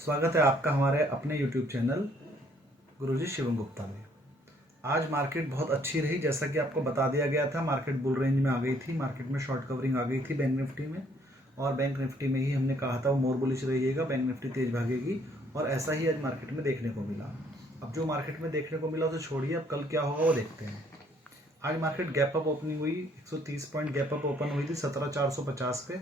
स्वागत है आपका हमारे अपने YouTube चैनल गुरुजी शिवम गुप्ता में। आज मार्केट बहुत अच्छी रही, जैसा कि आपको बता दिया गया था। मार्केट बुल रेंज में आ गई थी, मार्केट में शॉर्ट कवरिंग आ गई थी बैंक निफ्टी में, और बैंक निफ्टी में ही हमने कहा था वो मोर बुलिश रहिएगा, बैंक निफ्टी तेज भागेगी, और ऐसा ही आज मार्केट में देखने को मिला। अब जो मार्केट में देखने को मिला उसे छोड़िए, अब कल क्या होगा वो देखते हैं। आज मार्केट गैप अप ओपनिंग हुई, 130 पॉइंट गैप अप ओपन हुई थी 17,450 पे।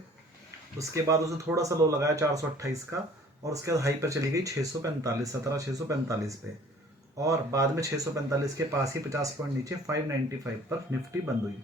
उसके बाद उसे थोड़ा सा लो लगाया 428 का, और उसके बाद हाई पर चली गई 645, 17,645 पे, और बाद में 645 के पास ही 50 पॉइंट नीचे 595 पर निफ्टी बंद हुई।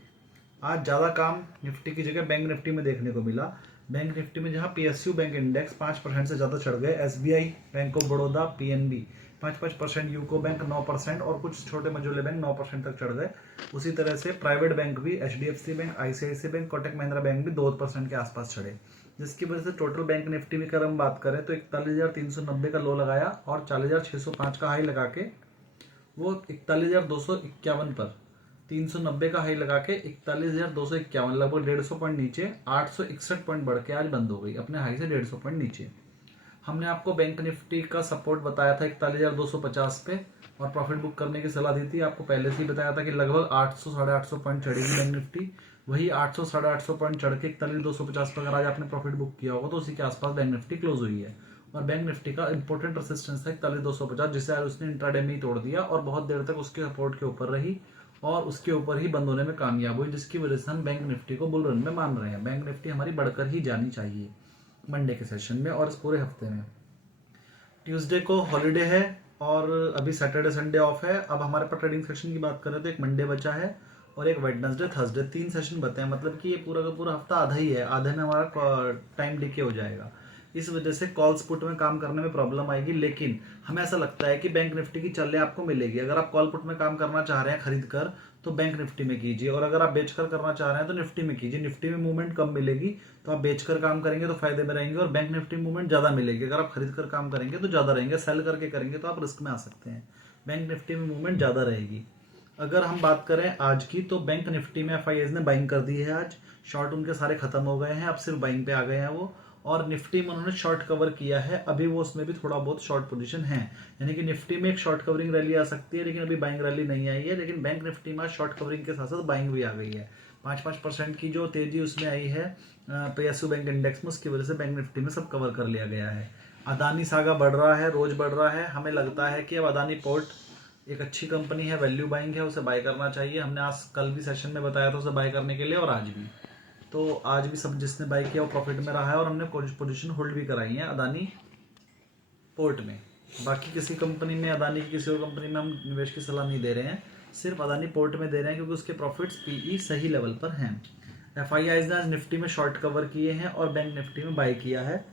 आज ज़्यादा काम निफ्टी की जगह बैंक निफ्टी में देखने को मिला। बैंक निफ्टी में जहां पीएसयू बैंक इंडेक्स 5% से ज़्यादा चढ़ गए, SBI, bank of Baroda, PNB 5%, UCO bank 9%, और कुछ छोटे मझोले बैंक 9% तक चढ़ गए। उसी तरह से प्राइवेट बैंक भी, HDFC bank, ICICI bank, Kotak Mahindra bank भी 2% के आसपास चढ़े, जिसकी वजह से टोटल बैंक निफ्टी में अगर हम बात करें तो 41,390 का लो लगाया और 40,605 का हाई लगा के वो 41,251 पर 390 का हाई लगा के 41,251, लगभग 150 पॉइंट नीचे 861 पॉइंट बढ़ के आज बंद हो गई, अपने हाई से 150 पॉइंट नीचे। हमने आपको बैंक निफ्टी का सपोर्ट बताया था 41,250 पे, और प्रॉफिट बुक करने की सलाह दी थी। आपको पहले से ही बताया था कि लगभग 800 साढ़े 800 पॉइंट चढ़ेगी बैंक निफ्टी। वही 800 साढ़े 800 पॉइंट चढ़ के 41,250 पर अगर आज आपने प्रॉफिट बुक किया होगा तो उसी के आसपास बैंक निफ्टी क्लोज हुई है। और बैंक निफ्टी का इंपॉर्टेंट रेसिस्टेंस था 41,250, जिसे आज उसने इंट्राडे में ही तोड़ दिया और बहुत देर तक उसके सपोर्ट के ऊपर रही और उसके ऊपर ही बंद होने में कामयाब हुई, जिसकी वजह से हम बैंक निफ्टी को बुल रन में मान रहे हैं। बैंक निफ्टी हमारी बढ़कर ही जानी चाहिए मंडे के सेशन में और इस पूरे हफ्ते में। ट्यूसडे को हॉलीडे है और अभी सैटरडे संडे ऑफ है। अब हमारे पास ट्रेडिंग सेशन की बात करें तो एक मंडे बचा है और एक वेडनेसडे, थर्सडे, 3 सेशन बचे हैं। मतलब कि ये पूरा का पूरा हफ्ता आधा ही है, आधे में हमारा टाइम डिके हो जाएगा। इस वजह से कॉल्स पुट में काम करने में प्रॉब्लम आएगी, लेकिन हमें ऐसा लगता है कि बैंक निफ्टी की चले आपको मिलेगी। अगर आप कॉल पुट में काम करना चाह रहे हैं खरीद कर तो बैंक निफ्टी में कीजिए, और अगर आप बेचकर करना चाह रहे हैं तो निफ्टी में कीजिए। निफ्टी में मूवमेंट कम मिलेगी तो आप बेचकर काम करेंगे तो फायदे में रहेंगे, और बैंक निफ्टी मूवमेंट ज्यादा मिलेगी अगर आप खरीद कर काम करेंगे तो ज्यादा रहेंगे। सेल करके करेंगे तो आप रिस्क में आ सकते हैं। बैंक निफ्टी में मूवमेंट ज्यादा रहेगी। अगर हम बात करें आज की तो बैंक निफ्टी में एफआईआईज ने बाइंग कर दी है। आज शॉर्ट उनके सारे खत्म हो गए हैं, अब सिर्फ बाइंग पे आ गए हैं वो। और निफ्टी में उन्होंने शॉर्ट कवर किया है, अभी वो उसमें भी थोड़ा बहुत शॉर्ट पोजीशन है, यानी कि निफ्टी में एक शॉर्ट कवरिंग रैली आ सकती है, लेकिन अभी बाइंग रैली नहीं आई है। लेकिन बैंक निफ्टी में शॉर्ट कवरिंग के साथ साथ बाइंग भी आ गई है। 5% की जो तेजी उसमें आई है पीएसयू बैंक इंडेक्स में, उसकी वजह से बैंक निफ्टी में सब कवर कर लिया गया है। अदानी सागा बढ़ रहा है, रोज बढ़ रहा है। हमें लगता है कि अब अदानी पोर्ट एक अच्छी कंपनी है, वैल्यू बाइंग है, उसे बाय करना चाहिए। हमने आज कल भी सेशन में बताया था उसे बाय करने के लिए, और आज भी। तो आज भी सब जिसने बाय किया वो प्रॉफिट में रहा है, और हमने पोजीशन होल्ड भी कराई है अदानी पोर्ट में। बाकी किसी कंपनी में, अदानी की किसी और कंपनी में हम निवेश की सलाह नहीं दे रहे हैं, सिर्फ अदानी पोर्ट में दे रहे हैं क्योंकि उसके प्रॉफिट्स पीई सही लेवल पर हैं। एफआईआईज ने आज निफ्टी में शॉर्ट कवर किए हैं और बैंक निफ्टी में बाय किया है।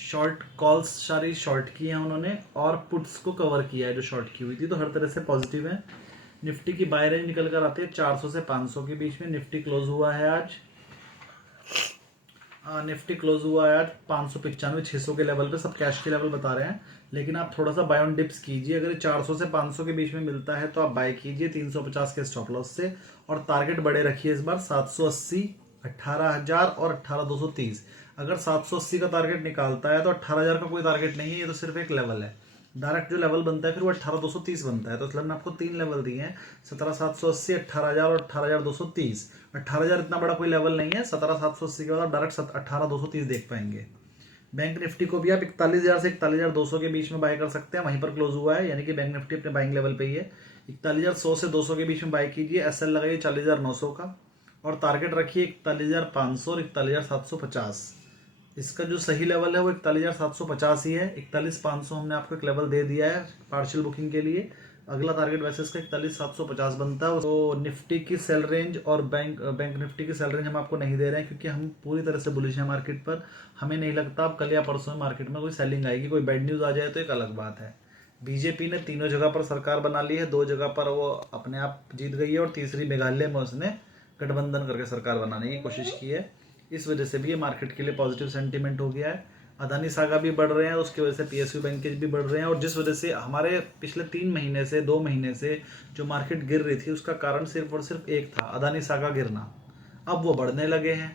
शॉर्ट कॉल्स सारी शॉर्ट की हैं उन्होंने, और पुट्स को कवर किया है जो शॉर्ट की हुई थी, तो हर तरह से पॉजिटिव है। निफ्टी की बाय रेंज निकल कर आती है 400 से 500 के बीच में। निफ्टी क्लोज हुआ है आज, निफ्टी क्लोज हुआ है आज 595 600 के लेवल पे। सब कैश के लेवल बता रहे हैं, लेकिन आप थोड़ा सा बाय ऑन डिप्स कीजिए। अगर 400 से 500 के बीच में मिलता है तो आप बाय कीजिए 350 के स्टॉप लॉस से, और टारगेट बड़े रखिए इस बार 780, 18,000 और 18,230। अगर 780 का टारगेट निकालता है तो 18,000 का कोई टारगेट नहीं है, ये तो सिर्फ एक लेवल है। डायरेक्ट जो लेवल बनता है फिर वो 18,230 बनता है। तो मतलब मैंने आपको 3 लेवल दिए हैं, 17,780, 18,000 और 18,230। 18,000 इतना बड़ा कोई लेवल नहीं है, 17,780 के बाद आप डायरेक्ट 18,230 देख पाएंगे। बैंक निफ्टी को भी आप 41,000 से 41,200 के बीच में बाय कर सकते हैं, वहीं पर क्लोज हुआ है, यानी कि बैंक निफ्टी अपने बाइंग लेवल पे ही है। 41,100 से 200 के बीच में बाय कीजिए, एसएल लगाइए 40,900 का, और टारगेट रखिए 41,500 और 41,750। इसका जो सही लेवल है वो 41,750 ही है। 41,500 हमने आपको एक लेवल दे दिया है पार्शियल बुकिंग के लिए। अगला टारगेट वैसे इसका 41,750 बनता है। तो निफ्टी की सेल रेंज और बैंक निफ्टी की सेल रेंज हम आपको नहीं दे रहे हैं क्योंकि हम पूरी तरह से बुलिश हैं मार्केट पर। हमें नहीं लगता अब कल या परसों में मार्केट में कोई सेलिंग आएगी। कोई बैड न्यूज आ जाए तो एक अलग बात है। बीजेपी ने तीनों जगह पर सरकार बना ली है, 2 जगह पर वो अपने आप जीत गई है, और तीसरी मेघालय में उसने गठबंधन करके सरकार बनाने की कोशिश की है। इस वजह से भी ये मार्केट के लिए पॉजिटिव सेंटीमेंट हो गया है। अदानी सागा भी बढ़ रहे हैं, उसकी वजह से पीएसयू बैंकेज भी बढ़ रहे हैं, और जिस वजह से हमारे पिछले 3 महीने से 2 महीने से जो मार्केट गिर रही थी उसका कारण सिर्फ और सिर्फ एक था, अदानी सागा गिरना। अब वो बढ़ने लगे हैं,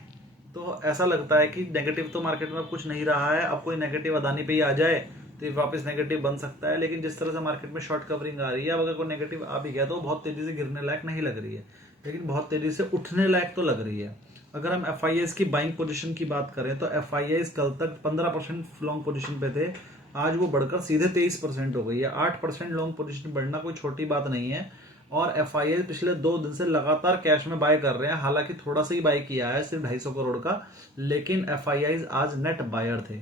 तो ऐसा लगता है कि नेगेटिव तो मार्केट में कुछ नहीं रहा है। अब कोई नेगेटिव अदानी पे ही आ जाए तो ये वापस नेगेटिव बन सकता है। लेकिन जिस तरह से मार्केट में शॉर्ट कवरिंग आ रही है, अब अगर कोई नेगेटिव आ भी गया तो बहुत तेजी से गिरने लायक नहीं लग रही है, लेकिन बहुत तेजी से उठने लायक तो लग रही है। अगर हम FIIs की बाइंग पोजीशन की बात करें तो FIIs कल तक 15% लॉन्ग पोजीशन पे थे, आज वो बढ़कर सीधे 23% हो गई है। 8% लॉन्ग पोजीशन बढ़ना कोई छोटी बात नहीं है। और FII पिछले 2 दिन से लगातार कैश में बाय कर रहे हैं, हालांकि थोड़ा सा ही बाय किया है, सिर्फ 250 करोड़ का, लेकिन FIIs आज नेट बायर थे।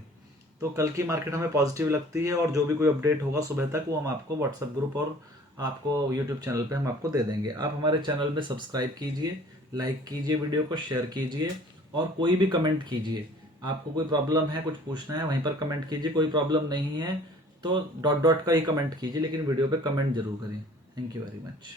तो कल की मार्केट हमें पॉजिटिव लगती है, और जो भी कोई अपडेट होगा सुबह तक वो हम आपको व्हाट्सएप ग्रुप और आपको यूट्यूब चैनल पे हम आपको दे देंगे। आप हमारे चैनल में सब्सक्राइब कीजिए, लाइक कीजिए, वीडियो को शेयर कीजिए, और कोई भी कमेंट कीजिए। आपको कोई प्रॉब्लम है, कुछ पूछना है, वहीं पर कमेंट कीजिए। कोई प्रॉब्लम नहीं है तो डॉट डॉट का ही कमेंट कीजिए, लेकिन वीडियो पे कमेंट जरूर करें। Thank you very much.